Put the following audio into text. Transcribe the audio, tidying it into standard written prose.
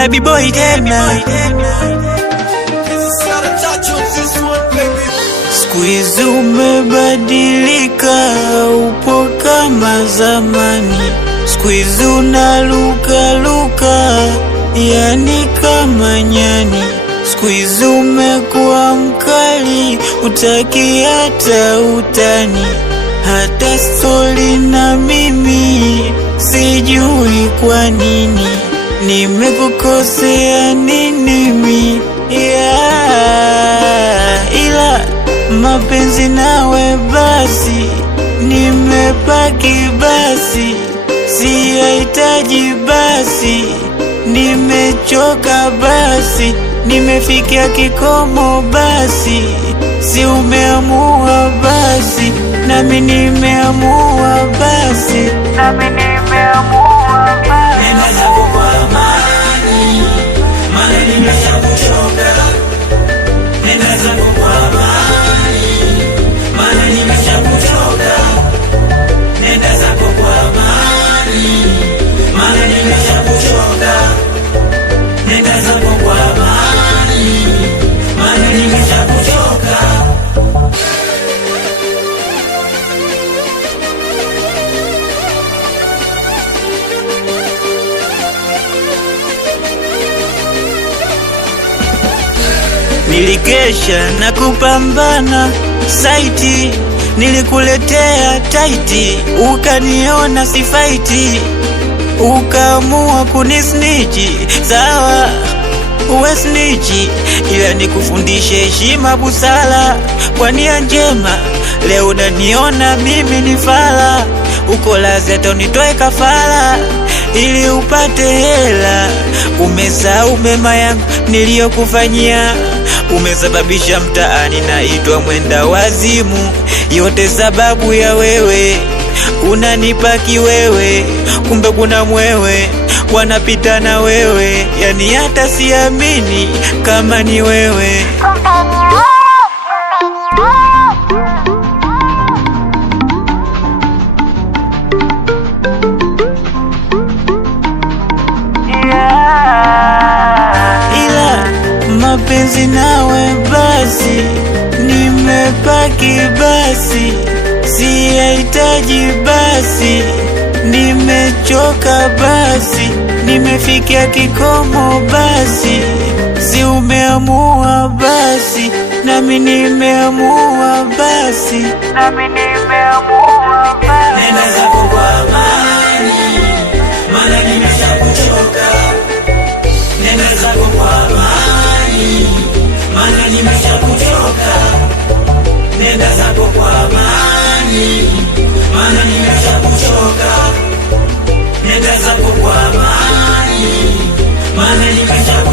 ila B-boy tena. Siku hizi umebadilika, upo kama zamani. Siku hizi unaluka luka, yani kama nyani. Siku hizi umekuwa mkali, utaki hata utani. Hata stori na mimi sijui kwa nini. Nimekukosea nini mimi? Ila mapenzi nawe basi, nimepaki basi, siyahitaji basi, nimechoka basi, nimefikia kikomo basi, si umeamua basi, nami nimeamua basi, nami nimeamua basi. Nenda zako kwa amani, maana nimeshakuchoka. Nenda zako kwa amani, maana nimeshakuchoka. Nenda zako kwa amani, maana nimeshakuchoka. Nenda zako kwa amani, maana nimeshakuchoka. Nilikesha na kupambana saiti, nilikuletea taiti, ukaniona sifaiti, ukaamua kunisnichi. Sawa uwe snichi, ila nikufundishe heshima busara, kwa nia njema. Leo unaniona mimi ni fala, uko lazi hata unitoe kafara ili upate hela. Umesahau mema yangu niliyokufanyia, umesababisha mtaani naitwa mwenda wazimu. Yote sababu ya wewe, unanipaki wewe, kumbe kuna mwewe wanapita na wewe. Yani hata siamini kama ni wewe. Ila mapenzi nawe basi, nimepaki basi, siyahitaji basi, nimechoka basi, nimefikia kikomo basi, si umeamua basi, nami nimeamua basi, nami nimeamua basi. Nenda zako kwa amani, maana nimeshakuchoka. Nenda zako kwa amani, maana nimeshakuchoka. Nenda zako kwa amani, maana nimeshakuchoka. Nenda zako kwa amani, maana nimeshakuchoka.